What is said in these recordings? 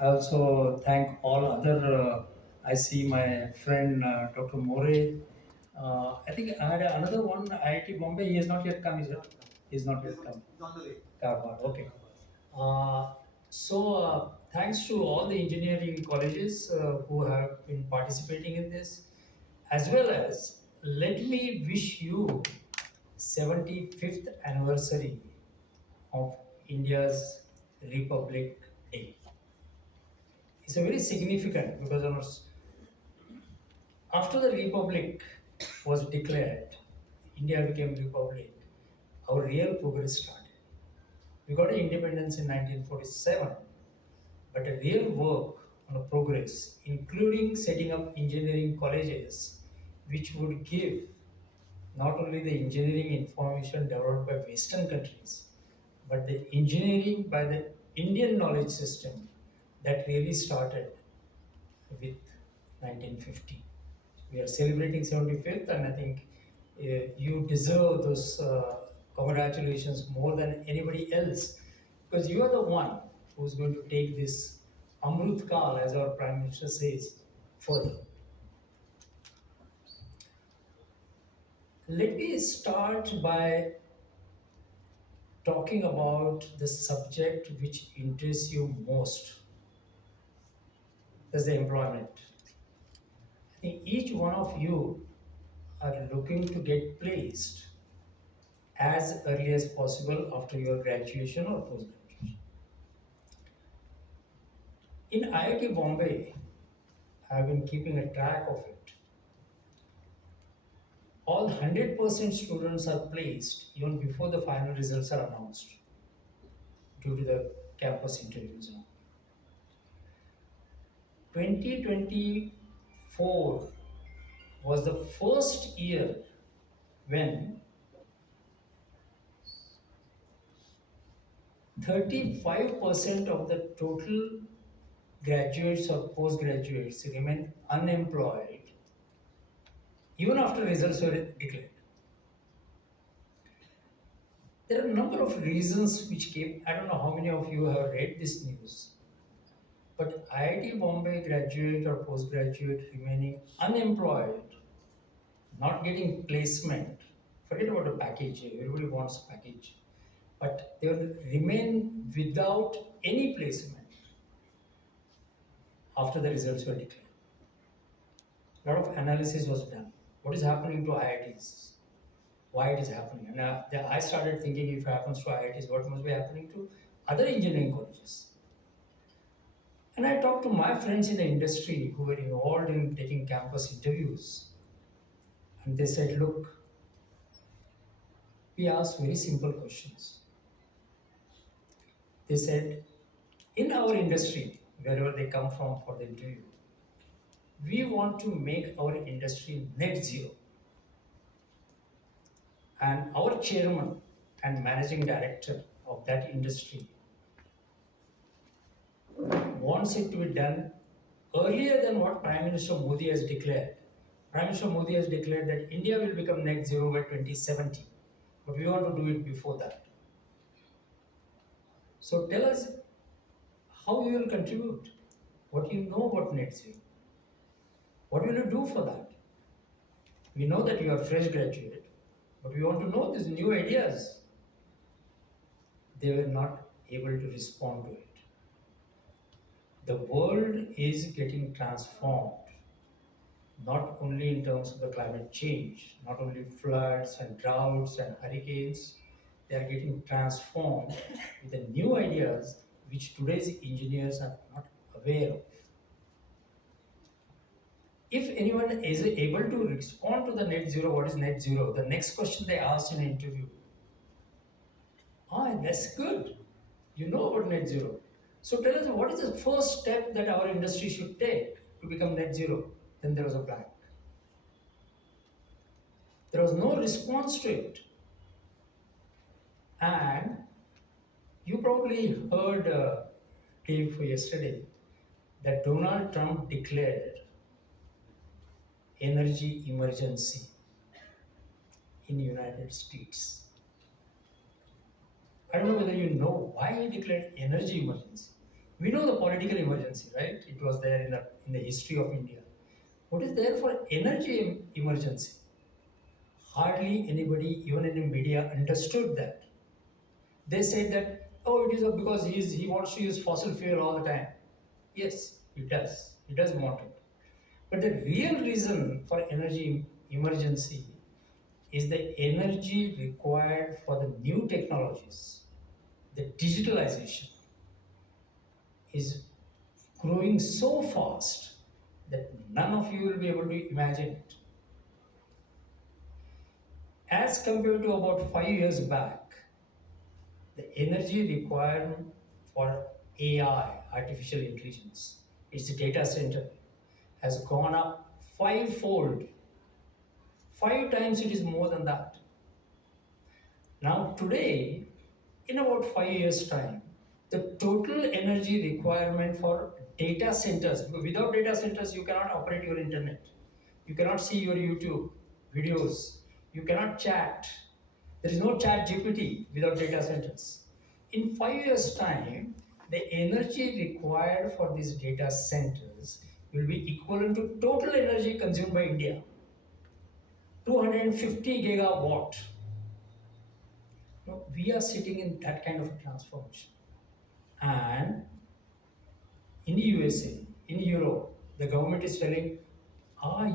I also thank all other. I see my friend Dr. More. I think I had another one, IIT Bombay. He has not yet come. He is not yet come. Karwar. Okay. Thanks to all the engineering colleges who have been participating in this, as well as let me wish you 75th anniversary of India's Republic Day. It's a very significant because after the Republic was declared, India became Republic, our real progress started. We got independence in 1947, but a real work on a progress, including setting up engineering colleges, which would give not only the engineering information developed by Western countries, but the engineering by the Indian knowledge system that really started with 1950. We are celebrating 75th, and I think you deserve those congratulations more than anybody else because you are the one who's going to take this Amrut Kal, as our Prime Minister says, further. Let me start by talking about the subject which interests you most. That's the employment. I think each one of you are looking to get placed as early as possible after your graduation or post graduation. In IIT Bombay, I've been keeping a track of it. All 100% students are placed even before the final results are announced due to the campus interviews. 2024 was the first year when 35% of the total graduates or postgraduates remain unemployed even after results were declared. There are a number of reasons which came. I don't know how many of you have read this news, but IIT Bombay graduate or postgraduate remaining unemployed, not getting placement, forget about a package, everybody wants a package, but they will remain without any placement after the results were declared. A lot of analysis was done. What is happening to IITs? Why it is happening? And I started thinking if it happens to IITs, what must be happening to other engineering colleges? And I talked to my friends in the industry who were involved in taking campus interviews. And they said, look, we asked very simple questions. They said, in our industry, wherever they come from for the interview, we want to make our industry net zero. And our chairman and managing director of that industry wants it to be done earlier than what Prime Minister Modi has declared. Prime Minister Modi has declared that India will become net zero by 2070, but we want to do it before that. So tell us how you will contribute, what you know about net zero, what will you do for that? We know that you are fresh graduate, but we want to know these new ideas. They were not able to respond to it. The world is getting transformed, not only in terms of the climate change, not only floods and droughts and hurricanes, they are getting transformed with the new ideas which today's engineers are not aware of. If anyone is able to respond to the net zero, what is net zero? The next question they asked in an interview, that's good. You know about net zero. So tell us, what is the first step that our industry should take to become net zero? Then there was a blank. There was no response to it. And you probably heard day for yesterday that Donald Trump declared energy emergency in the United States. I don't know whether you know why he declared energy emergency. We know the political emergency, right? It was there in the history of India. What is there for energy emergency? Hardly anybody, even in the media, understood that. They said that, oh, it is because he wants to use fossil fuel all the time. Yes, he does. He does want it. But the real reason for energy emergency is the energy required for the new technologies. The digitalization is growing so fast that none of you will be able to imagine it. As compared to about 5 years back, the energy requirement for AI, artificial intelligence, its data center, has gone up fivefold. Five times it is more than that. Now, today, in about 5 years' time, the total energy requirement for data centers, without data centers, you cannot operate your internet, you cannot see your YouTube videos, you cannot chat. There is no chat GPT without data centers. In 5 years' time, the energy required for these data centers will be equivalent to total energy consumed by India, 250 gigawatt. Now, we are sitting in that kind of a transformation. And in the USA, in Europe, the government is telling,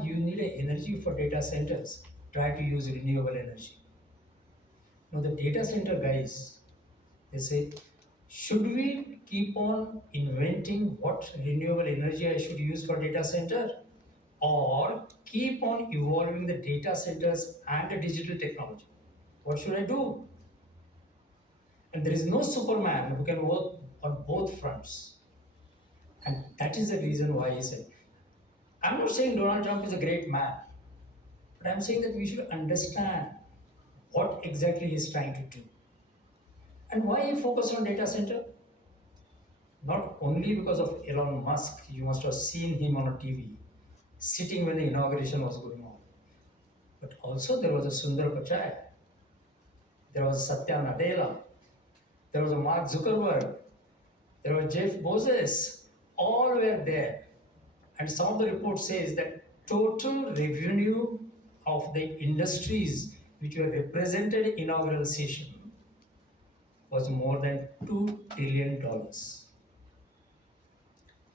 you need energy for data centers, try to use renewable energy. Now, the data center guys, they say, should we keep on inventing what renewable energy I should use for data center? Or keep on evolving the data centers and the digital technology? What should I do? And there is no Superman who can work on both fronts. And that is the reason why he said, I'm not saying Donald Trump is a great man, but I'm saying that we should understand what exactly he's trying to do. And why he focused on data center? Not only because of Elon Musk, you must have seen him on a TV, sitting when the inauguration was going on. But also there was a Sundar Pichai, there was Satya Nadella, there was a Mark Zuckerberg, there was Jeff Bezos, all were there. And some of the report says that total revenue of the industries which were represented in inaugural session was more than $2 trillion.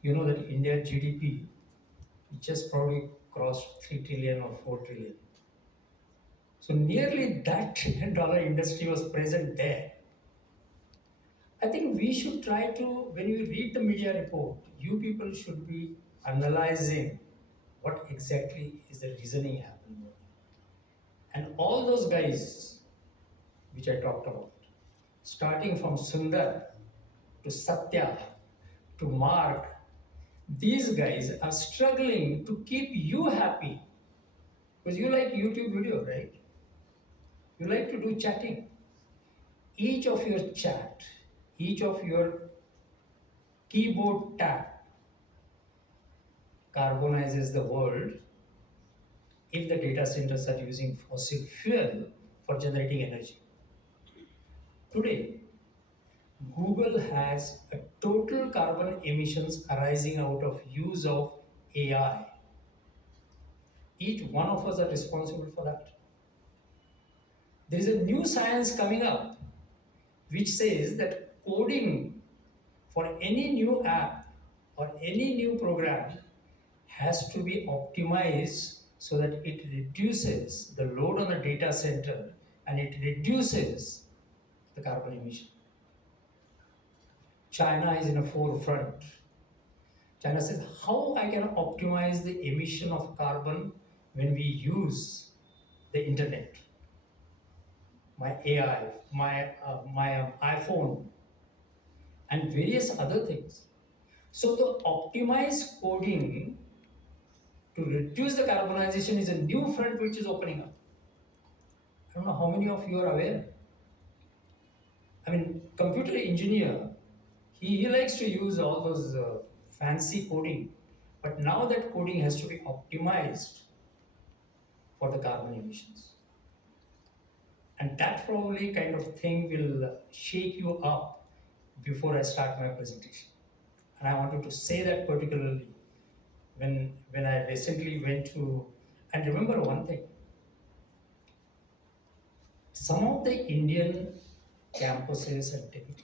You know that India GDP just probably crossed 3 trillion or 4 trillion. So nearly that $1 trillion industry was present there. I think we should try to, when you read the media report, you people should be analyzing what exactly is the reasoning happening. And all those guys which I talked about, starting from Sundar to Satya to Mark, these guys are struggling to keep you happy because you like YouTube video, right? You like to do chatting. Each of your chat, each of your keyboard tap carbonizes the world if the data centers are using fossil fuel for generating energy. Today, Google has a total carbon emissions arising out of use of AI. Each one of us are responsible for that. There is a new science coming up which says that coding for any new app or any new program has to be optimized so that it reduces the load on the data center and it reduces the carbon emission. China is in a forefront. China says, how I can optimize the emission of carbon when we use the internet, my AI, my iPhone, and various other things. So the optimized coding to reduce the carbonization is a new front which is opening up. I don't know how many of you are aware. I mean, computer engineer, he likes to use all those fancy coding, but now that coding has to be optimized for the carbon emissions. And that probably kind of thing will shake you up before I start my presentation. And I wanted to say that particularly when I recently went to, and remember one thing, some of the Indian campuses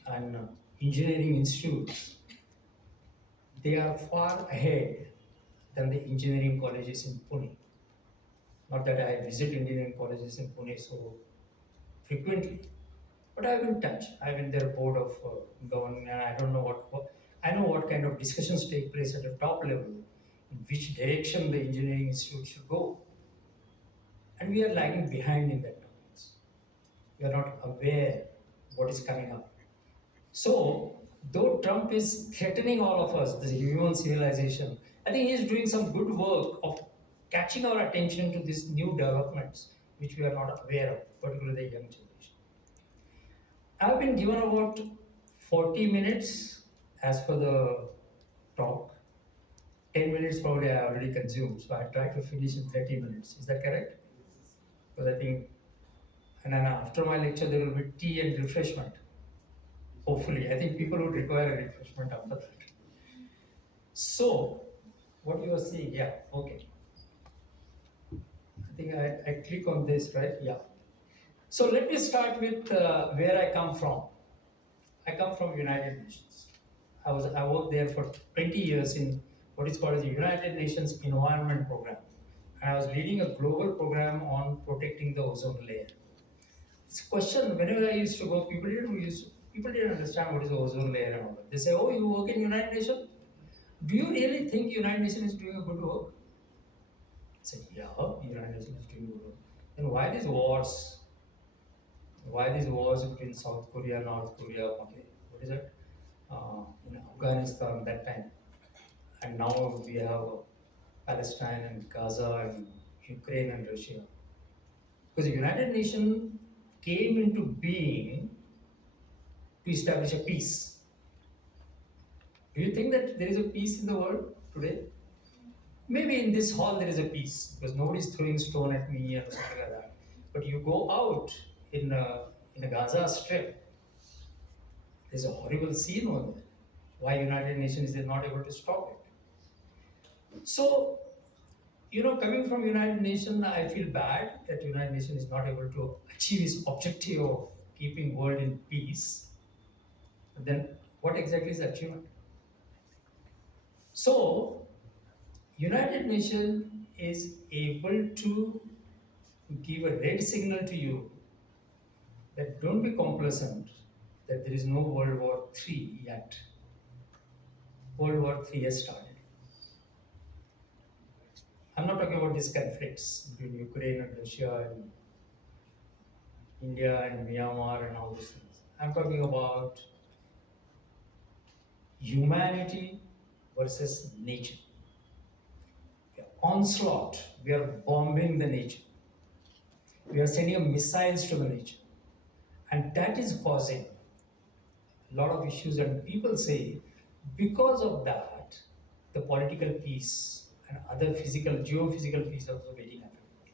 and engineering institutes, they are far ahead than the engineering colleges in Pune. Not that I visit engineering colleges in Pune so frequently, but I've been touched. I've been their board of government, and I don't know I know what kind of discussions take place at the top level, in which direction the engineering institute should go, and we are lagging behind in that topics. We are not aware what is coming up. So, though Trump is threatening all of us, the human civilization, I think he is doing some good work of catching our attention to these new developments which we are not aware of, particularly the young generation. I've been given about 40 minutes as per the talk. 10 minutes probably I already consumed, so I try to finish in 30 minutes. Is that correct? Because I think, and then after my lecture, there will be tea and refreshment. Hopefully, I think people would require a refreshment after that. So, what you are seeing, yeah, okay. I think I click on this, right? Yeah. So let me start with where I come from. I come from United Nations. I worked there for 20 years in what is called the United Nations Environment Program. And I was leading a global program on protecting the ozone layer. This question, whenever I used to go, people didn't understand what is the ozone layer and all that. They say, "Oh, you work in United Nations? Do you really think United Nations is doing a good work?" I said, "Yeah, United Nations is doing good work." Then why these wars? Why these wars between South Korea, North Korea, okay, what is it? In Afghanistan that time, and now we have Palestine and Gaza and Ukraine and Russia. Because the United Nations came into being to establish a peace. Do you think that there is a peace in the world today? Maybe in this hall there is a peace because nobody's throwing stone at me and something like that. But you go out in a Gaza Strip, there's a horrible scene over there. Why United Nations is not able to stop it? So, coming from United Nations, I feel bad that United Nations is not able to achieve its objective of keeping world in peace. But then, what exactly is the achievement? So, United Nations is able to give a red signal to you that don't be complacent, that there is no World War III yet. World War III has started. I'm not talking about these conflicts between Ukraine and Russia and India and Myanmar and all those things. I'm talking about humanity versus nature. Onslaught. We are bombing the nature. We are sending missiles to the nature. And that is causing a lot of issues. And people say, because of that, the political peace and other geophysical peace also getting affected.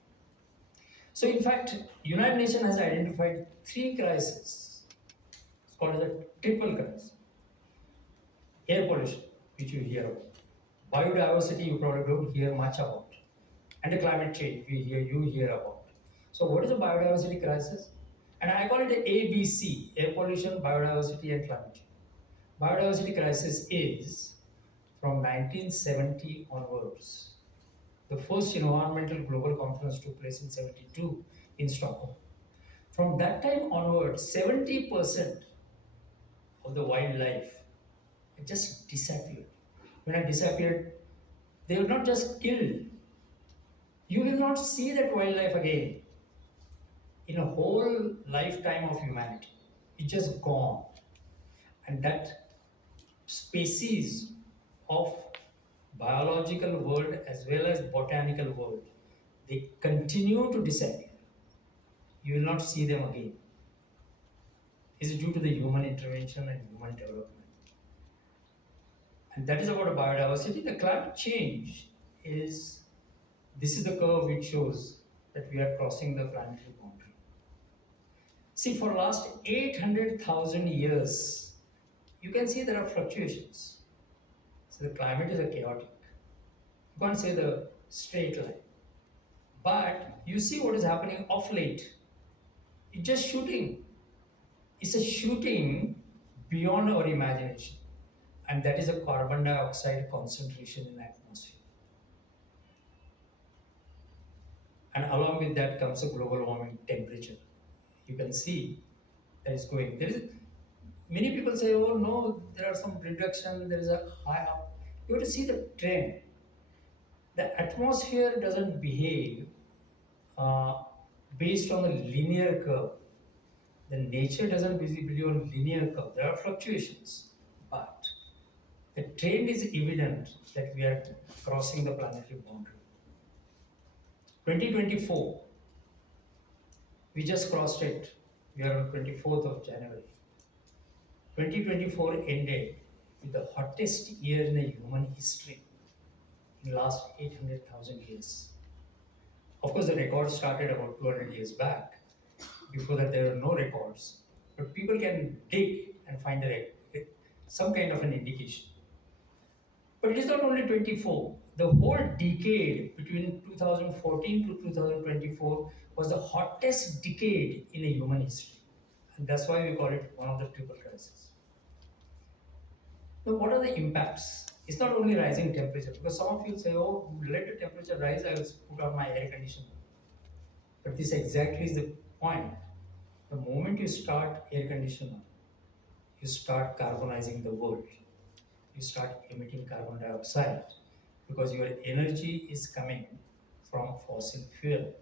So in fact, United Nations has identified 3 crises. It's called as a triple crisis. Air pollution, which you hear about. Biodiversity, you probably don't hear much about. And the climate change, you hear about. So what is a biodiversity crisis? And I call it the ABC, air pollution, biodiversity, and climate change. Biodiversity crisis is from 1970 onwards. The first environmental global conference took place in 72 in Stockholm. From that time onwards, 70% of the wildlife just disappeared. When I disappeared, they were not just killed. You will not see that wildlife again in a whole lifetime of humanity. It's just gone. And that species of biological world as well as botanical world, they continue to disappear. You will not see them again. Is due to the human intervention and human development. And that is about biodiversity. The climate change this is the curve which shows that we are crossing the planetary boundary. See, for last 800,000 years, you can see there are fluctuations. So the climate is a chaotic. You can't say the straight line. But you see what is happening off late. It's just shooting. It's a shooting beyond our imagination. And that is a carbon dioxide concentration in the atmosphere. And along with that comes a global warming temperature. You can see that is going. There is many people say, oh no, there are some reduction, there is a high up. You have to see the trend. The atmosphere doesn't behave uh, based on a linear curve. The nature doesn't behave on linear curve. There are fluctuations, but the trend is evident that we are crossing the planetary boundary. 2024, we just crossed it. We are on 24th of January. 2024 ended with the hottest year in the human history in the last 800,000 years. Of course, the record started about 200 years back. Before that, there were no records. But people can dig and find some kind of an indication. But it is not only 24. The whole decade between 2014 to 2024 was the hottest decade in a human history. And that's why we call it one of the triple crises. Now, what are the impacts? It's not only rising temperature, because some of you say, oh, let the temperature rise, I will put on my air conditioner. But this exactly is the point. The moment you start air conditioner, you start carbonizing the world. You start emitting carbon dioxide because your energy is coming from fossil fuel.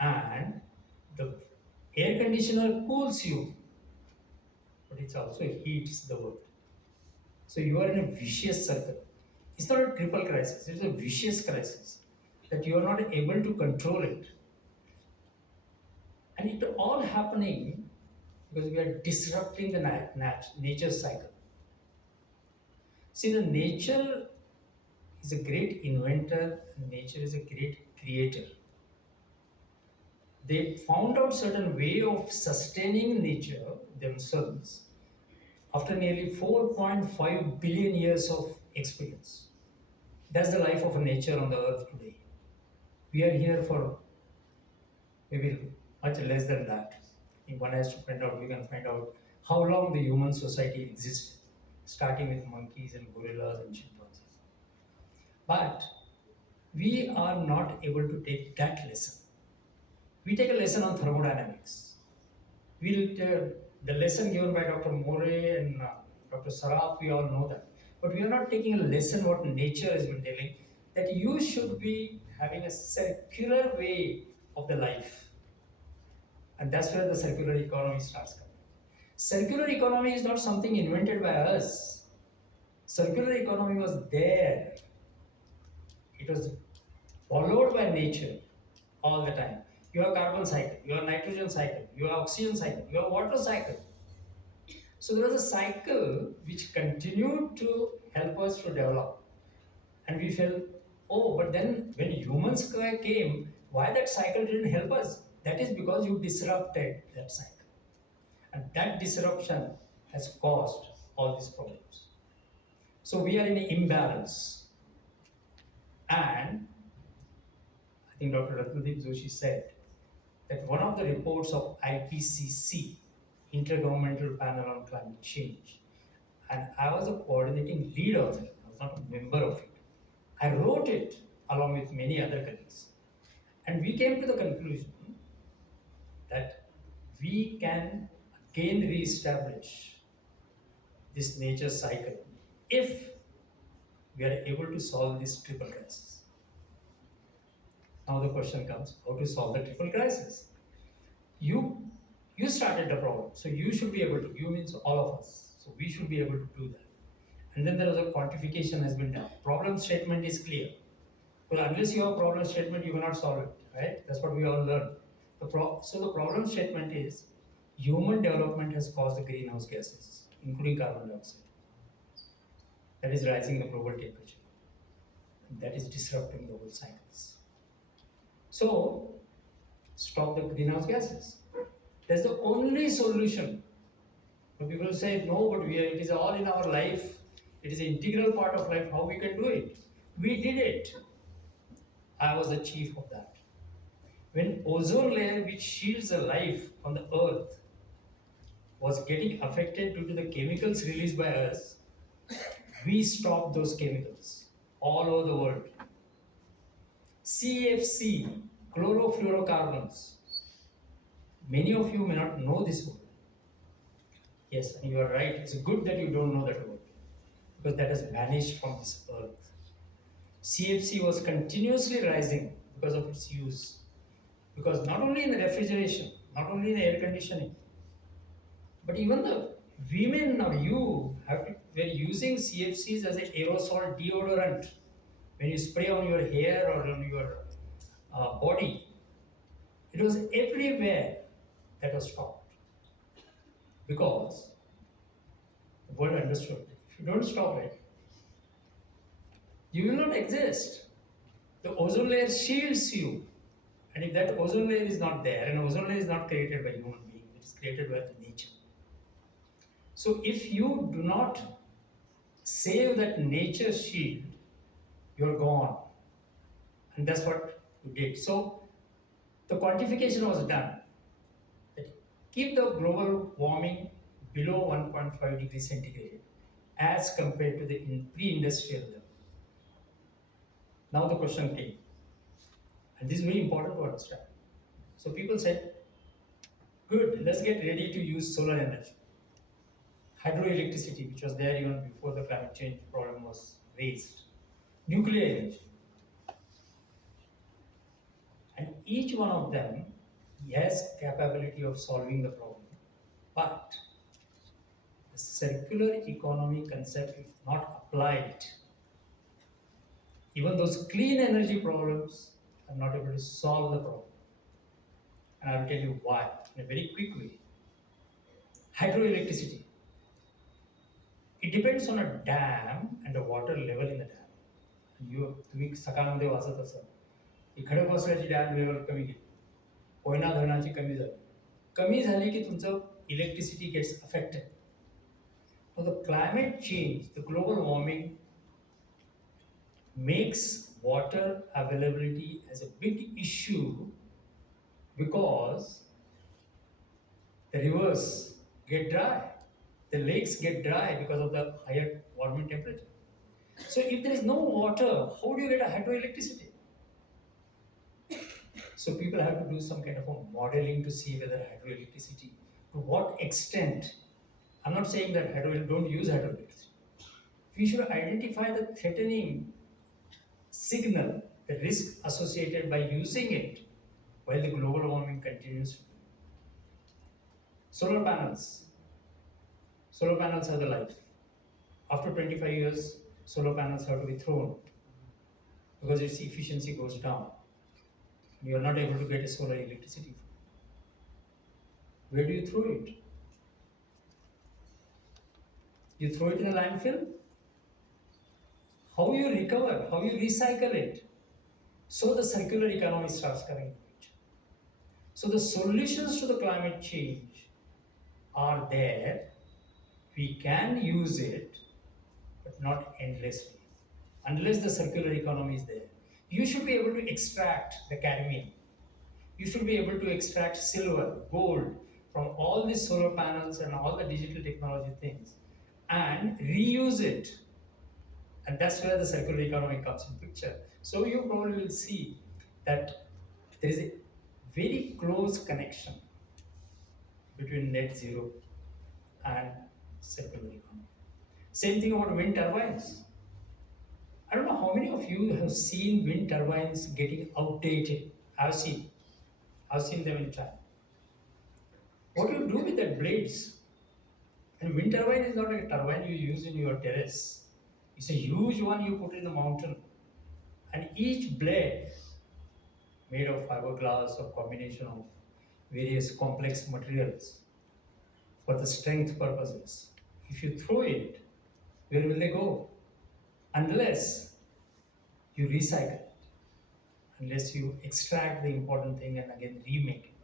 And the air conditioner cools you, but it also heats the world. So you are in a vicious circle. It's not a triple crisis, it's a vicious crisis that you are not able to control it. And it all happening because we are disrupting the nature cycle. See, the nature is a great inventor, and nature is a great creator. They found out certain way of sustaining nature themselves after nearly 4.5 billion years of experience. That's the life of nature on the earth today. We are here for maybe much less than that. If one has to find out, we can find out how long the human society existed, starting with monkeys and gorillas and chimpanzees. But we are not able to take that lesson. We take a lesson on thermodynamics. The lesson given by Dr. More and Dr. Saraf, we all know that. But we are not taking a lesson what nature has been telling, that you should be having a circular way of the life. And that's where the circular economy starts coming. Circular economy is not something invented by us. Circular economy was there. It was followed by nature all the time. You have carbon cycle, you have nitrogen cycle, you have oxygen cycle, you have water cycle. So there was a cycle which continued to help us to develop. And we felt, oh, but then when humans came, why that cycle didn't help us? That is because you disrupted that cycle. And that disruption has caused all these problems. So we are in an imbalance. And I think Dr. Ratnadeep Joshi said that one of the reports of IPCC, Intergovernmental Panel on Climate Change, and I was a coordinating lead of it, I was not a member of it. I wrote it along with many other colleagues. And we came to the conclusion that we can again re-establish this nature cycle if we are able to solve this triple crisis. Now the question comes, how to solve the triple crisis? You started the problem, so you should be able to, you means all of us, so we should be able to do that. And then there is a quantification has been done. Problem statement is clear. Because unless you have a problem statement, you cannot solve it, right? That's what we all learn. So the problem statement is, human development has caused the greenhouse gases, including carbon dioxide. That is rising the global temperature. And that is disrupting the whole cycles. So, stop the greenhouse gases. That's the only solution. But people say, no, but it is all in our life. It is an integral part of life how we can do it. We did it. I was the chief of that. When ozone layer which shields the life on the earth was getting affected due to the chemicals released by us, we stopped those chemicals all over the world. CFC, chlorofluorocarbons. Many of you may not know this word. Yes, and you are right. It's good that you don't know that word because that has vanished from this earth. CFC was continuously rising because of its use. Because not only in the refrigeration, not only in the air conditioning, but even the women or you were using CFCs as an aerosol deodorant when you spray on your hair or on your body. It was everywhere that was stopped because the world understood if you don't stop it, you will not exist. The ozone layer shields you. And if that ozone layer is not there, and ozone layer is not created by human being, it is created by the nature. So if you do not save that nature shield, you're gone. And that's what we did. So the quantification was done. That keep the global warming below 1.5 degrees centigrade as compared to the pre-industrial level. Now the question came, and this is very important to understand. So people said, good, let's get ready to use solar energy. Hydroelectricity, which was there even before the climate change problem was raised. Nuclear energy. And each one of them has capability of solving the problem. But the circular economy concept, if not applied, even those clean energy problems are not able to solve the problem. And I'll tell you why in a very quick way. Hydroelectricity. It depends on a dam and the water level in the dam. तुम्ही सकाळमध्ये वाचत असाल की खडकवासल्याची dam level कमी गेली, कोयना धरणाची कमी झाली की तुमचं electricity gets affected. Now the climate change, the global warming makes water availability as a big issue because the rivers get dry, the lakes get dry because of the higher warming temperature. So if there is no water, how do you get a hydroelectricity? So people have to do some kind of a modeling to see whether hydroelectricity, to what extent. I'm not saying that don't use hydroelectricity. We should identify the threatening signal, the risk associated by using it while the global warming continues. Solar panels. Solar panels are the life. After 25 years, solar panels have to be thrown because its efficiency goes down. You are not able to get a solar electricity. Where do you throw it? You throw it in a landfill? How you recover? How you recycle it? So the circular economy starts coming into picture. So the solutions to the climate change are there. We can use it, but not endlessly. Unless the circular economy is there. You should be able to extract the cadmium. You should be able to extract silver, gold from all these solar panels and all the digital technology things and reuse it. And that's where the circular economy comes in picture. So you probably will see that there is a very close connection between net zero and circular economy. Same thing about wind turbines. I don't know how many of you have seen wind turbines getting outdated. I've seen them in China. What do you do with that blades? And wind turbine is not a turbine you use in your terrace. It's a huge one you put in the mountain. And each blade made of fiberglass or combination of various complex materials for the strength purposes. If you throw it, where will they go? Unless you recycle it, unless you extract the important thing and again remake it.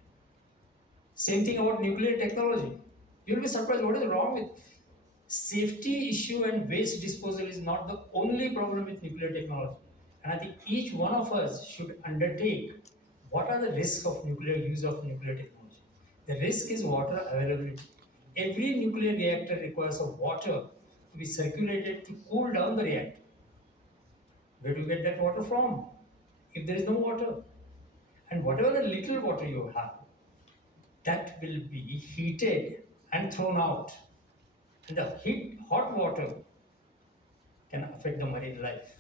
Same thing about nuclear technology. You'll be surprised what is wrong with Safety issue and waste disposal is not the only problem with nuclear technology. And I think each one of us should undertake what are the risks of nuclear use of nuclear technology. The risk is water availability. Every nuclear reactor requires a water to be circulated to cool down the reactor. Where do you get that water from? If there is no water, and whatever the little water you have, that will be heated and thrown out. And the hot water can affect the marine life,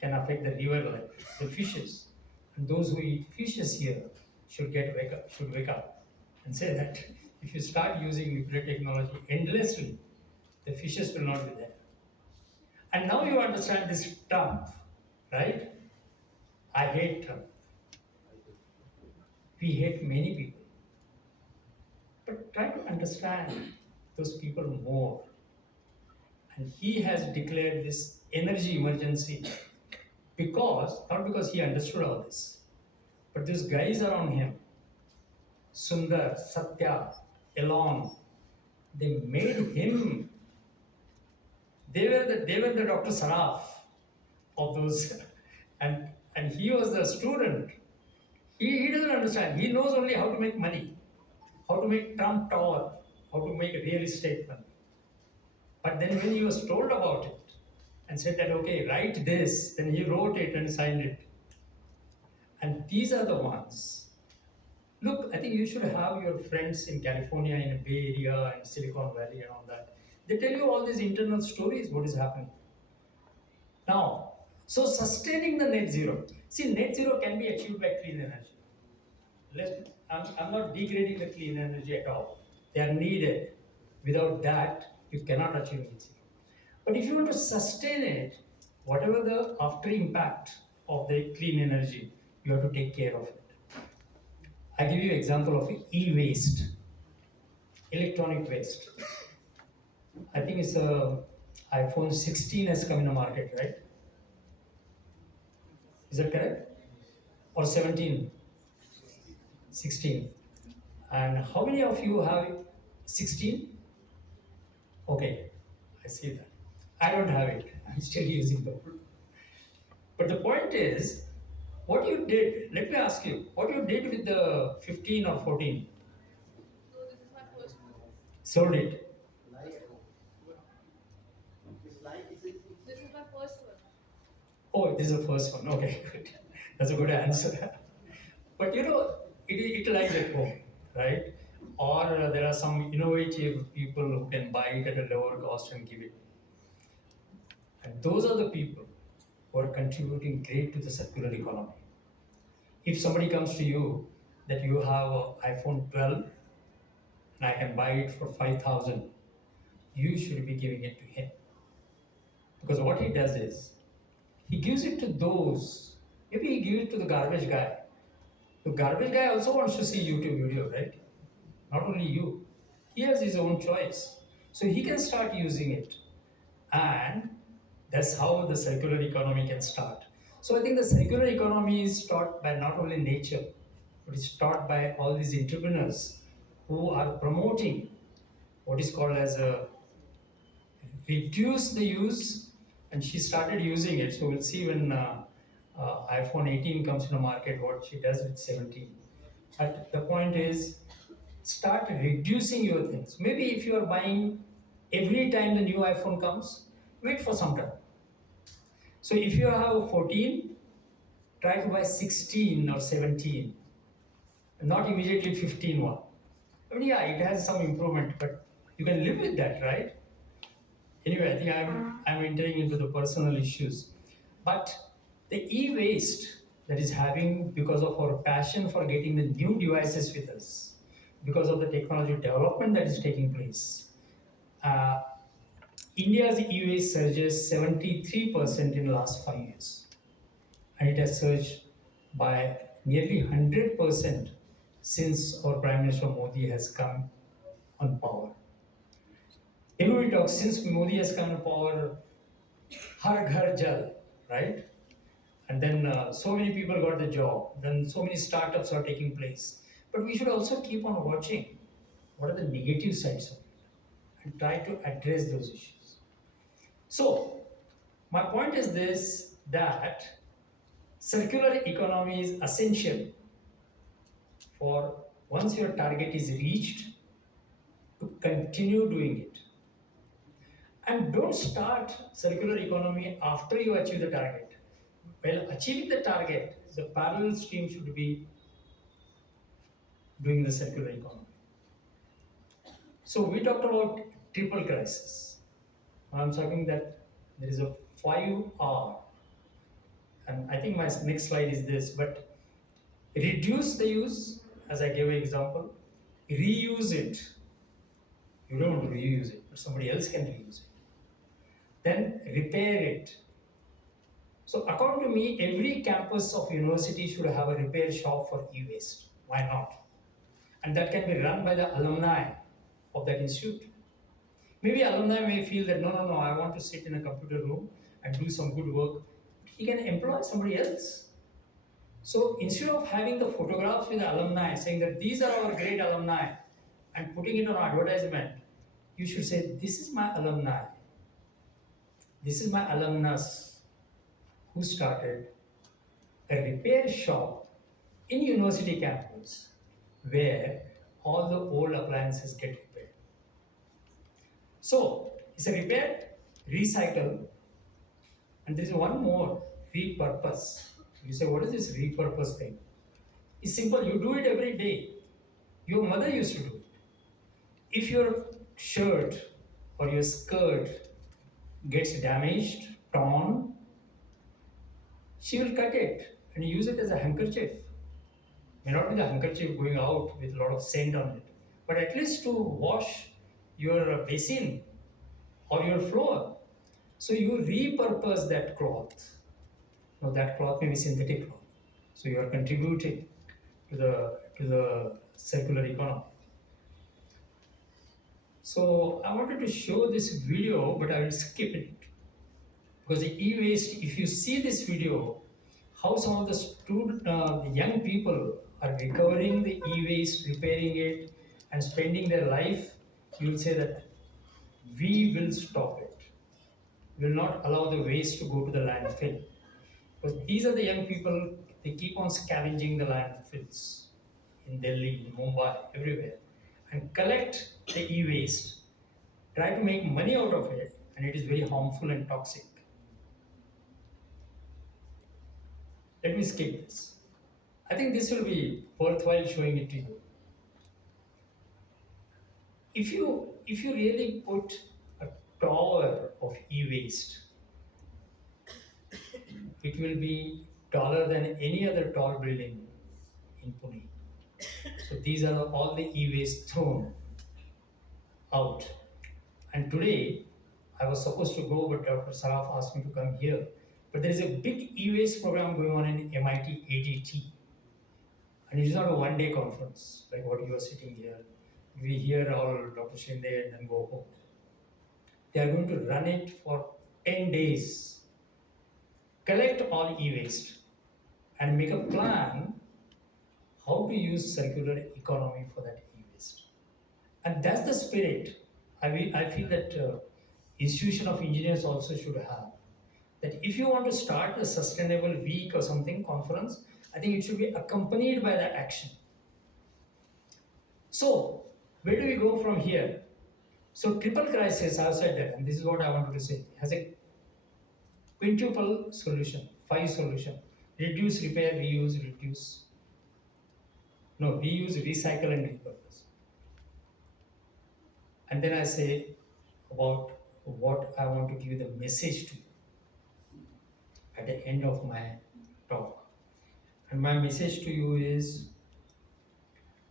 can affect the river life, the fishes. And those who eat fishes here should wake up and say that if you start using nuclear technology endlessly, the fishes will not be there. And now you understand this Trump, right? I hate Trump. We hate many people. But try to understand those people more. And he has declared this energy emergency not because he understood all this, but these guys around him, Sundar, Satya, Elon, they made him, they were the Dr. Saraf of those, and he was the student. He doesn't understand. He knows only how to make money, how to make Trump Tower, how to make real estate money. But then when he was told about it and said that, okay, write this, then he wrote it and signed it. And these are the ones. Look, I think you should have your friends in California, in the Bay Area, and Silicon Valley, and all that. They tell you all these internal stories, what is happening. Now, so sustaining the net zero. See, net zero can be achieved by clean energy. I'm not degrading the clean energy at all. They are needed. Without that, you cannot achieve net zero. But if you want to sustain it, whatever the after impact of the clean energy, you have to take care of it. I give you an example of e-waste, electronic waste. I think it's a iPhone 16 has come in the market, right? Is that correct? Or 17? 16. And how many of you have 16? Okay, I see that. I don't have it. I'm still using the old. But the point is, what you did, let me ask you, what you did with the 15 or 14? So this is my first one. Sold it. This is my first one. Oh, this is the first one. Okay, good. That's a good answer. But it lies at home, right? Or there are some innovative people who can buy it at a lower cost and give it. And those are the people who are contributing great to the circular economy. If somebody comes to you that you have an iPhone 12 and I can buy it for 5,000, you should be giving it to him. Because what he does is, he gives it to those, maybe he gives it to the garbage guy. The garbage guy also wants to see YouTube video, right? Not only you. He has his own choice. So he can start using it. And that's how the circular economy can start. So I think the circular economy is taught by not only nature, but it's taught by all these entrepreneurs who are promoting what is called as a reduce the use, and she started using it. So we'll see when iPhone 18 comes to the market, what she does with 17. But the point is, start reducing your things. Maybe if you are buying every time the new iPhone comes, wait for some time. So if you have 14, try to buy 16 or 17, not immediately 15 one. I mean, yeah, it has some improvement, but you can live with that, right? Anyway, I think I'm entering into the personal issues. But the e-waste that is having, because of our passion for getting the new devices with us, because of the technology development that is taking place, uh, India's e-waste surges 73% in the last 5 years. And it has surged by nearly 100% since our Prime Minister Modi has come on power. Everybody talks, since Modi has come on power, Har Ghar Jal, right? And then so many people got the job. Then so many startups are taking place. But we should also keep on watching what are the negative sides of it. and try to address those issues. So, my point is this, that circular economy is essential for once your target is reached to continue doing it. And don't start circular economy after you achieve the target. While achieving the target, the parallel stream should be doing the circular economy. So we talked about triple crisis. I'm talking that there is a 5R, and I think my next slide is this, but reduce the use, as I gave an example, reuse it. You don't want to reuse it, but somebody else can reuse it. Then repair it. So according to me, every campus of university should have a repair shop for e-waste. Why not? And that can be run by the alumni of that institute. Maybe alumni may feel that no, I want to sit in a computer room and do some good work. He can employ somebody else. So instead of having the photographs with the alumni saying that these are our great alumni and putting it on advertisement, you should say, this is my alumni. This is my alumnus who started a repair shop in university campus where all the old appliances get repaired. So it's a repair, recycle, and there is one more, repurpose. You say, what is this repurpose thing? It's simple, you do it every day. Your mother used to do it. If your shirt or your skirt gets damaged, torn, she will cut it and use it as a handkerchief. May not be the handkerchief going out with a lot of scent on it, but at least to wash your basin or your floor. So you repurpose that cloth. Now that cloth may be synthetic cloth. So you are contributing to the circular economy. So I wanted to show this video, but I will skip it because the e-waste. If you see this video, how some of the young people are recovering the e-waste, repairing it, and spending their life, you will say that we will stop it. We will not allow the waste to go to the landfill. Because these are the young people, they keep on scavenging the landfills in Delhi, in Mumbai, everywhere, and collect the e-waste, try to make money out of it, and it is very harmful and toxic. Let me skip this. I think this will be worthwhile showing it to you. If you really put a tower of e-waste, it will be taller than any other tall building in Pune. So these are all the e-waste thrown out. And today, I was supposed to go, but Dr. Saraf asked me to come here. But there is a big e-waste program going on in MIT ADT. And it is not a one-day conference, like what you are sitting here. We hear all Dr. Shende and then go home. They are going to run it for 10 days. Collect all e-waste and make a plan how to use circular economy for that e-waste. And that's the spirit. I feel that institution of engineers also should have. That if you want to start a sustainable week or something, conference, I think it should be accompanied by the action. So, where do we go from here? So, triple crisis, I have said that, and this is what I wanted to say, has a quintuple solution, 5 solution. Reduce, repair, reuse, reduce. No, reuse, recycle, and repurpose. And then I say about what I want to give the message to you at the end of my talk. And my message to you is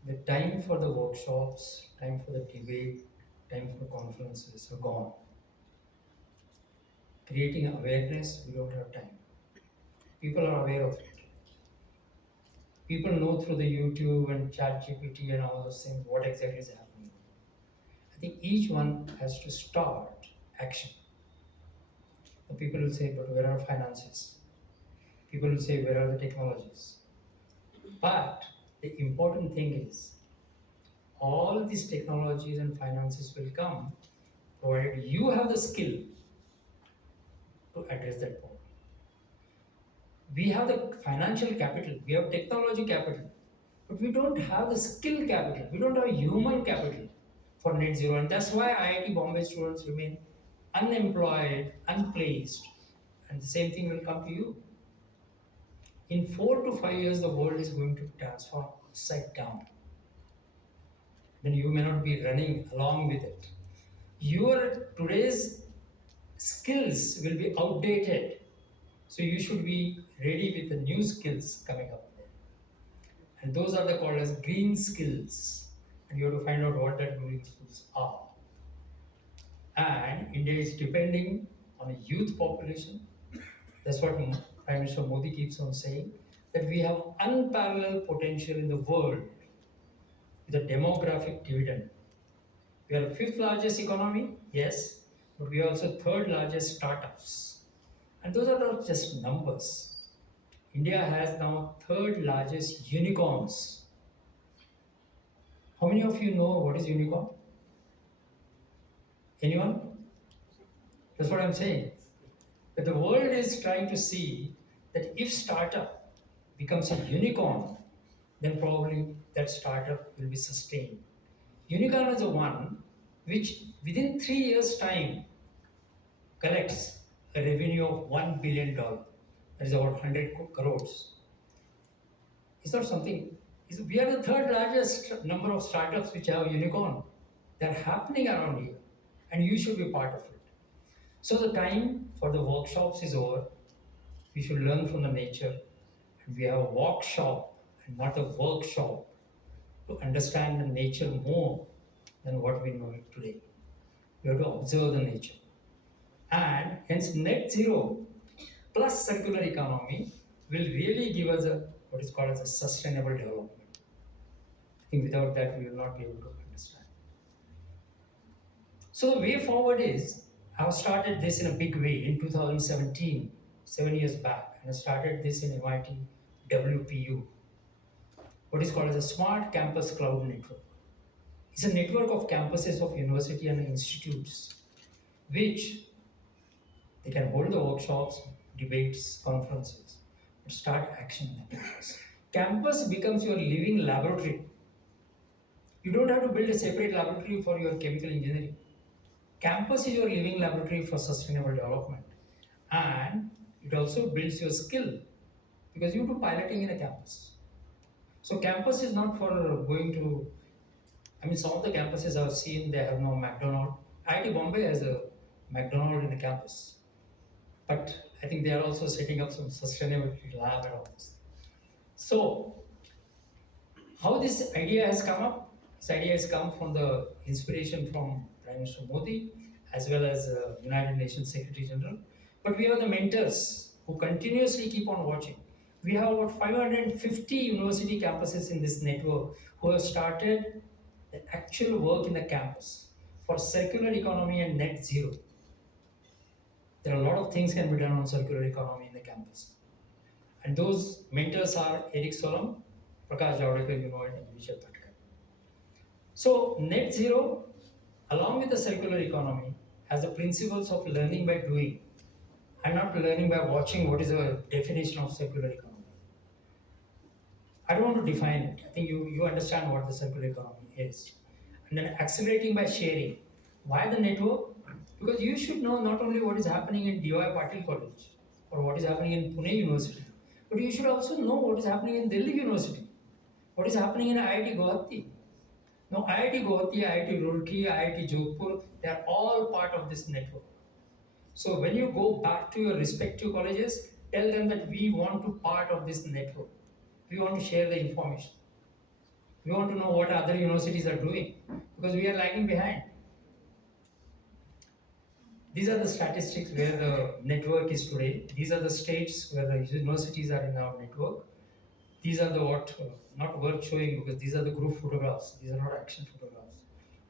the time for the workshops, time for the debate, time for the conferences are gone. Creating awareness, we don't have time. People are aware of it. People know through the YouTube and ChatGPT and all those things what exactly is happening. I think each one has to start action. The people will say, but where are finances? People will say, where are the technologies? But the important thing is, all these technologies and finances will come provided you have the skill to address that problem. We have the financial capital, we have technology capital, but we don't have the skill capital, we don't have human capital for net zero. And that's why IIT Bombay students remain unemployed, unplaced, and the same thing will come to you. In 4 to 5 years, the world is going to transform upside down. Then you may not be running along with it. Your today's skills will be outdated. So you should be ready with the new skills coming up there. And those are the called as green skills. And you have to find out what that green skills are. And India is depending on a youth population. That's what Prime Minister Modi keeps on saying, that we have unparalleled potential in the world with a demographic dividend. We are the fifth largest economy, yes, but we are also third largest startups. And those are not just numbers. India has now third largest unicorns. How many of you know what is unicorn? Anyone? That's what I'm saying. That the world is trying to see that if startup becomes a unicorn, then probably that startup will be sustained. Unicorn is the one which within 3 years' time collects a revenue of $1 billion. That is about 100 crores. It's not something. We are the third largest number of startups which have unicorn. They're happening around here, and you should be part of it. So the time for the workshops is over. We should learn from the nature, and we have a workshop and not a workshop to understand the nature more than what we know it today. We have to observe the nature. And hence net zero plus circular economy will really give us what is called as a sustainable development. I think without that we will not be able to understand. So the way forward is, I started this in a big way in 2017, 7 years back, and I started this in MIT WPU, what is called as a Smart Campus Cloud Network. It's a network of campuses of university and institutes, which they can hold the workshops, debates, conferences, but start action in the campus. Campus becomes your living laboratory. You don't have to build a separate laboratory for your chemical engineering. Campus is your living laboratory for sustainable development. And it also builds your skill because you do piloting in a campus. So campus is not for going to, some of the campuses I've seen, they have no McDonald's. IIT Bombay has a McDonald's in the campus. But I think they are also setting up some sustainability lab and all this. So, how this idea has come up? This idea has come from the inspiration from Prime Minister Modi as well as United Nations Secretary General. But we have the mentors who continuously keep on watching. We have about 550 university campuses in this network who have started the actual work in the campus for circular economy and net zero. There are a lot of things can be done on circular economy in the campus. And those mentors are Eric Solom, Prakash Javadekar, you know it, and Vijay Patkar. So net zero, along with the circular economy, has the principles of learning by doing. I'm not learning by watching what is the definition of circular economy. I don't want to define it. I think you understand what the circular economy is. And then accelerating by sharing. Why the network? Because you should know not only what is happening in DY Patil College or what is happening in Pune University, but you should also know what is happening in Delhi University, what is happening in IIT Guwahati. Now, IIT Guwahati, IIT Roorkee, IIT Jodhpur, they are all part of this network. So when you go back to your respective colleges, tell them that we want to part of this network. We want to share the information. We want to know what other universities are doing because we are lagging behind. These are the statistics where the network is today. These are the states where the universities are in our network. These are the not worth showing because these are the group photographs. These are not action photographs.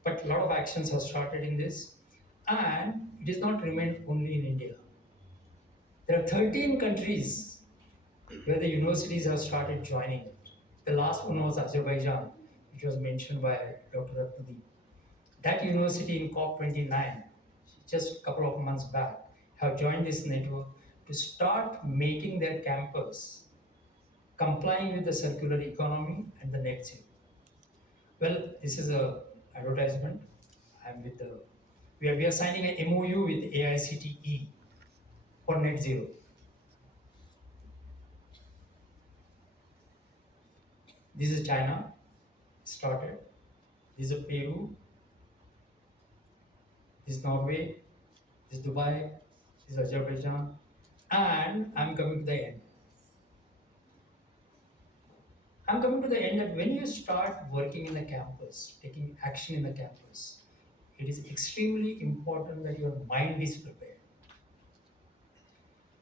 But a lot of actions have started in this. And it is not remained only in India. There are 13 countries where the universities have started joining it. The last one was Azerbaijan, which was mentioned by Dr. Ratnadeep. That university in COP29 just a couple of months back have joined this network to start making their campus complying with the circular economy and the net zero. Well, this is a advertisement. I'm with the we are signing an MOU with AICTE for net zero. This is China started. This is Peru. This is Norway. This is Dubai. This is Azerbaijan. And I'm coming to the end. I'm coming to the end that when you start working in the campus, taking action in the campus, it is extremely important that your mind is prepared.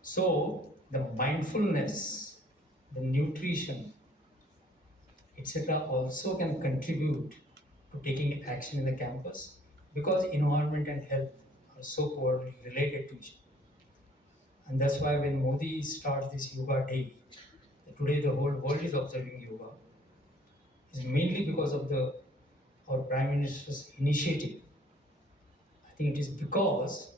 So the mindfulness, the nutrition, etc., also can contribute to taking action in the campus because environment and health are so closely related to each other. And that's why when Modi starts this yoga day, today the whole world is observing yoga, is mainly because of the our Prime Minister's initiative. I think it is because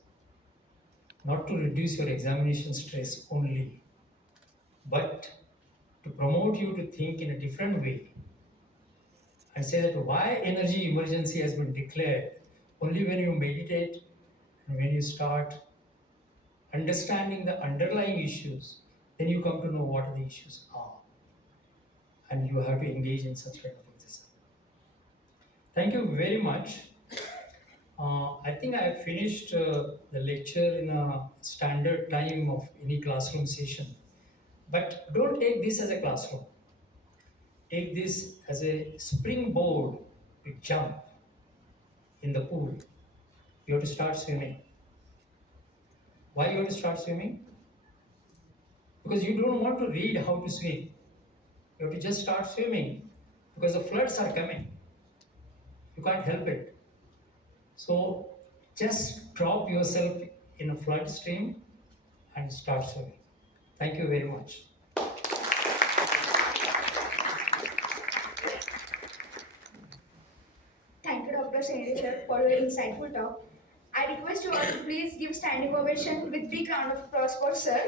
not to reduce your examination stress only, but to promote you to think in a different way and say that why energy emergency has been declared only when you meditate and when you start understanding the underlying issues, then you come to know what the issues are. And you have to engage in such kind of exercise. Thank you very much. I think I have finished the lecture in a standard time of any classroom session. But don't take this as a classroom. Take this as a springboard to jump in the pool. You have to start swimming. Why you have to start swimming? Because you don't want to read how to swim. You have to just start swimming because the floods are coming. You can't help it. So just drop yourself in a flood stream and start swimming. Thank you very much. Thank you, Dr. Shende sir, for your insightful talk. I request you all to please give standing ovation with big round of applause for sir.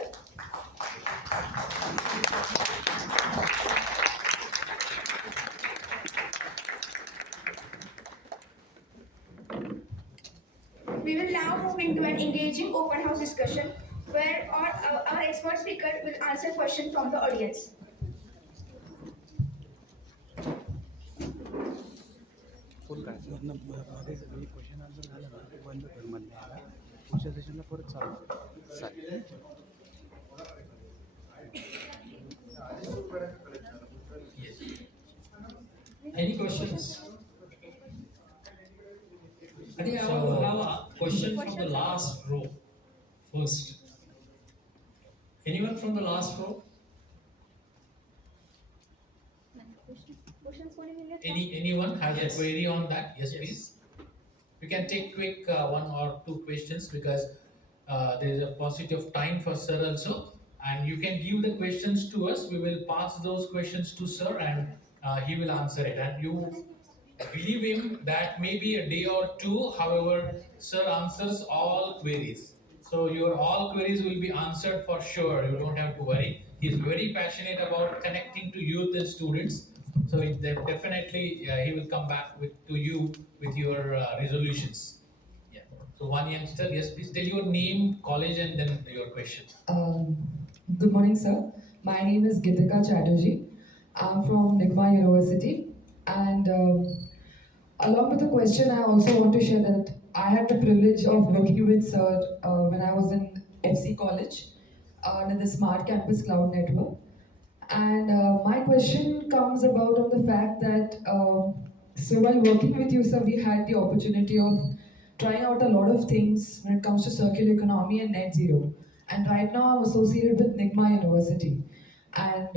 We will now move into an engaging open house discussion where our expert speaker will answer questions from the audience. Full करायचं मध्ये सगळी question answer झालं ना ते बंद कर मध्ये यायला पुढच्या सेशनला परत चालू चालेल Any questions? I think I want to have a question from the last row first. Anyone from the last row? Anyone has a query on that? Yes, please. We can take quick one or two questions because there is a paucity of time for sir also, and you can give the questions to us. We will pass those questions to sir, and he will answer it. And you believe him that maybe a day or two. However, sir answers all queries. So your all queries will be answered for sure. You don't have to worry. He is very passionate about connecting to youth and students. So definitely he will come back to you with your resolutions. Yeah. So one youngster, yes, please tell your name, college, and then your question. Good morning, sir. My name is Gitika Chatterjee. I'm from Nigma University, and along with the question, I also want to share that I had the privilege of working with Sir when I was in FC College in the Smart Campus Cloud Network. And my question comes about on the fact that, so while working with you, sir, we had the opportunity of trying out a lot of things when it comes to circular economy and net zero. And right now, I'm associated with Nigma University. And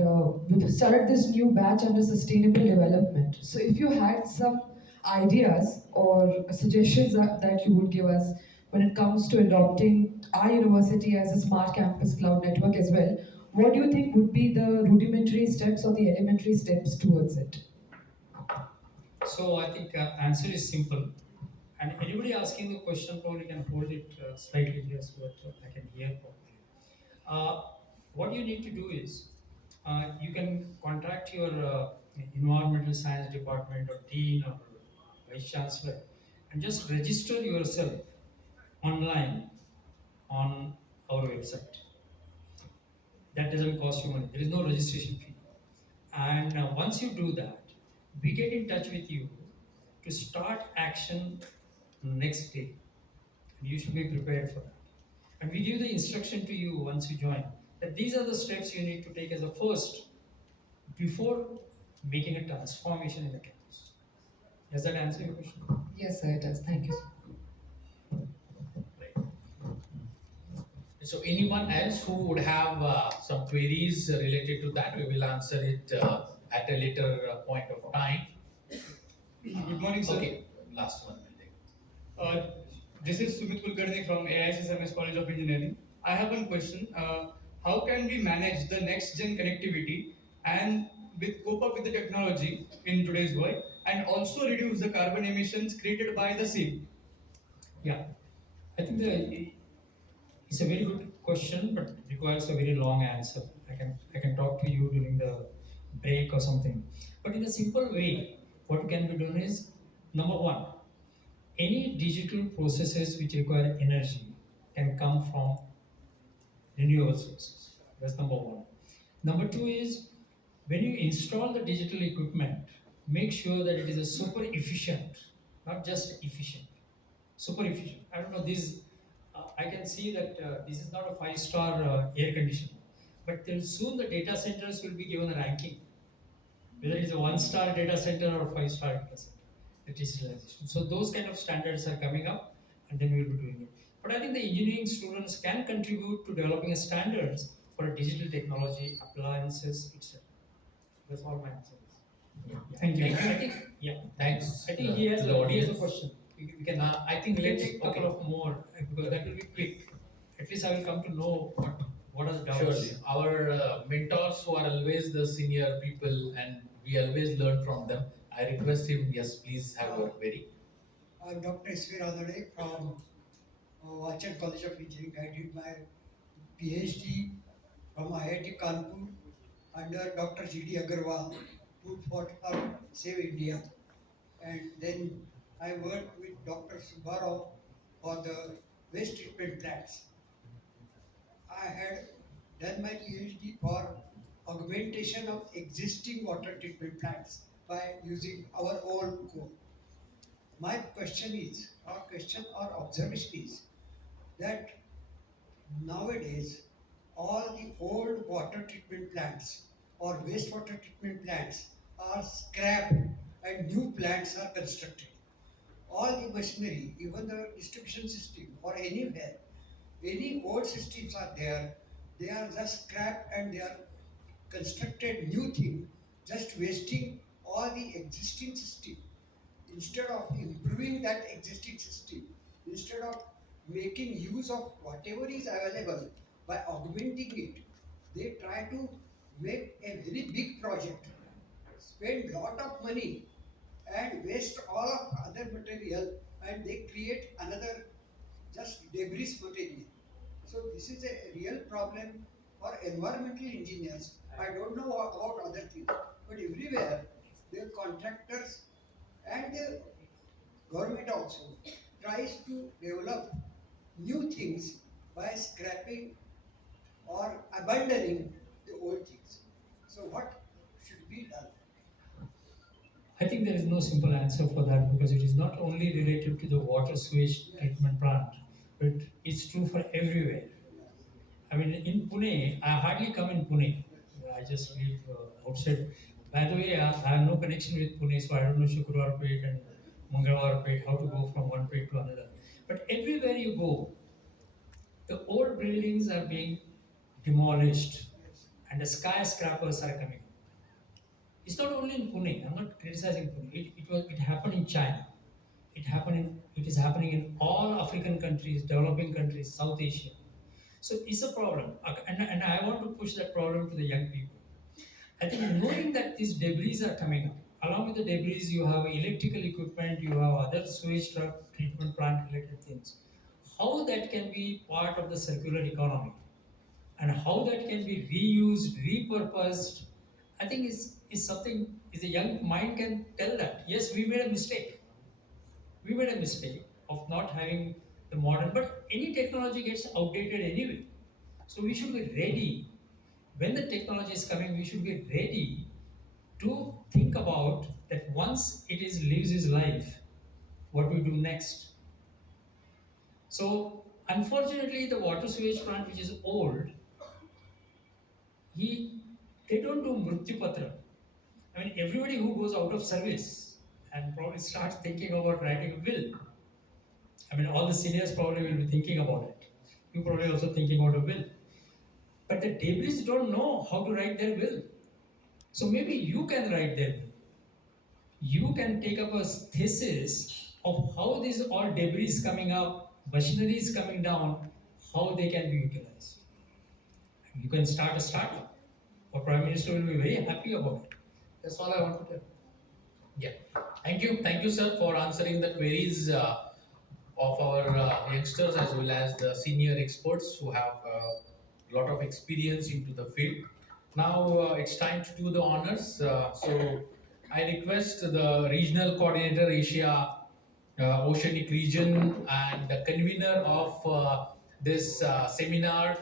we've started this new batch under sustainable development. So if you had some ideas or suggestions that you would give us when it comes to adopting our university as a smart campus cloud network as well, what do you think would be the rudimentary steps or the elementary steps towards it? So I think answer is simple. And anybody asking the question probably can hold it slightly here so that I can hear properly. What you need to do is you can contact your environmental science department or dean or vice chancellor and just register yourself online on our website. That doesn't cost you money. There is no registration fee. And once you do that, we get in touch with you to start action next day. And you should be prepared for that. And we give the instruction to you once you join that these are the steps you need to take as a first before making a transformation in the campus. Does that answer your question? Yes, sir, it does. Thank you. Right. So anyone else who would have some queries related to that, we will answer it at a later point of time. Good morning, sir. Okay, last one will take. Uh, this is Sumit Kulkarni from AISSMS College of Engineering. I have one question. How can we manage the next gen connectivity and cope up with the technology in today's world and also reduce the carbon emissions created by the same? Yeah, I think it's a very good question, but it requires a very long answer. I can talk to you during the break or something. But in a simple way, what can be done is number one, any digital processes which require energy can come from renewable sources. That's number one. Number two is when you install the digital equipment, make sure that it is a super efficient, not just efficient, super efficient. I don't know this. I can see that this is not a five-star air conditioner, but then soon the data centers will be given a ranking, whether it is a one-star data center or a five-star data center. The digitalization. So those kind of standards are coming up, and then we will be doing it. But I think the engineering students can contribute to developing a standards for digital technology, appliances, etc. That's all my answer is. Yeah. Thank you. Thank you. I think, yeah. Thanks. I think he has to the a audience. question. We can, I think we can let's take a couple okay. of more because that will be quick. At least I will come to know what are the doubts. Surely, our mentors who are always the senior people, and we always learn from them. I request him. Yes, please have your query. I'm Dr. S.V. Radade from Vachar College of Engineering. I did my PhD from IIT Kanpur under Dr. G.D. Agarwal, who fought for Save India. And then I worked with Dr. Subbarao for the waste treatment plants. I had done my PhD for augmentation of existing water treatment plants by using our own coal. My question is, or observation is, that nowadays all the old water treatment plants or wastewater treatment plants are scrapped and new plants are constructed. All the machinery, even the distribution system or anywhere, any old systems are there, they are just scrapped and they are constructed new thing, just wasting all the existing system. Instead of improving that existing system, instead of making use of whatever is available by augmenting it, they try to make a very big project, spend lot of money and waste all of other material, and they create another just debris material. So this is a real problem for environmental engineers. I don't know about other things, but everywhere the contractors and the government also tries to develop new things by scrapping or abandoning the old things. So what should be done? I think there is no simple answer for that because it is not only related to the water sewage treatment plant, but it's true for everywhere. I mean, in Pune, I hardly come in Pune. I just live outside. By the way, I have no connection with Pune, so I don't know Shukrwarpet and Mangalwarpet, how to go from one pet to another. But everywhere you go, the old buildings are being demolished and the skyscrapers are coming up. It's not only in Pune. I'm not criticizing Pune. It happened in China. It is happening in all African countries, developing countries, South Asia. So it's a problem, and I want to push that problem to the young people. I think knowing that these debris are coming up, Along with the debris, you have electrical equipment, you have other sewage treatment plant related things. How that can be part of the circular economy and how that can be reused, repurposed, I think is something is a young mind can tell that. Yes, we made a mistake. We made a mistake of not having the modern, but any technology gets outdated anyway. So we should be ready. When the technology is coming, we should be ready to think about that once it is lives his life, what we do next. So unfortunately, the water sewage plant which is old, he they don't do mrityu patra. I mean, everybody who goes out of service and probably starts thinking about writing a will. I mean, all the seniors probably will be thinking about it. You probably also thinking about a will. But the debris don't know how to write their will. So maybe you can write their will. You can take up a thesis of how these all debris coming up, machineries coming down, how they can be utilized. You can start a startup. Our Prime Minister will be very happy about it. That's all I want to tell. Yeah. Thank you, sir, for answering the queries of our youngsters as well as the senior experts who have a lot of experience into the field. Now it's time to do the honors. So I request the regional coordinator Asia Oceanic region and the convener of this seminar,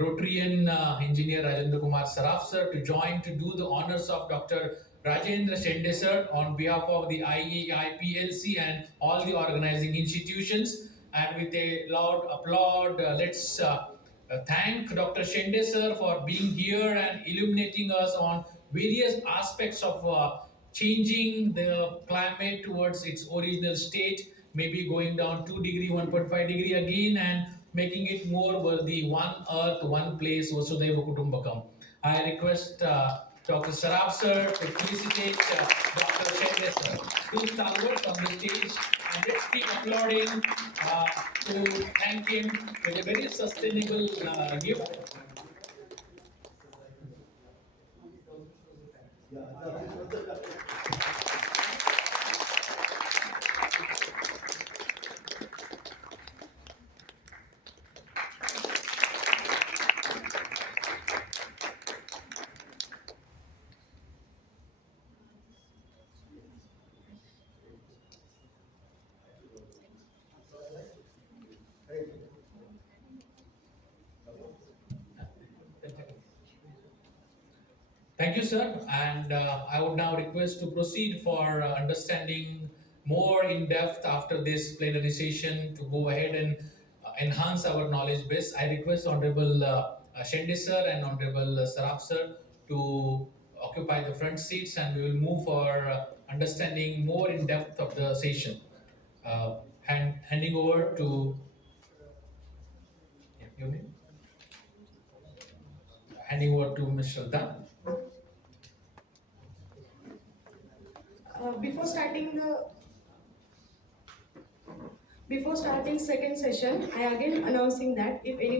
Rotarian engineer Rajendra Saraf sir, to join to do the honors of Dr. Rajendra.Shende sir on behalf of the IAI PLC and all the organizing institutions. And with a loud applaud, let's thank Dr. Shende sir for being here and illuminating us on various aspects of changing the climate towards its original state, maybe going down 2 degree, 1.5 degree again, and making it more worthy. One earth, one place, Vasudhaiva Kutumbakam. I request Dr. Saraf sir to felicitate Dr. Shende sir. Please stalwart on the stage and let's keep applauding to thank him with a very sustainable gift. Thank you, sir. And I would now request to proceed for understanding more in depth after this plenary session to go ahead and enhance our knowledge base. I request Honorable Shende sir and Honorable Saraf sir to occupy the front seats and we will move for understanding more in depth of the session. Handing over to your name? Handing over to Mr. Dan. Before starting second session, I again announcing that if anyone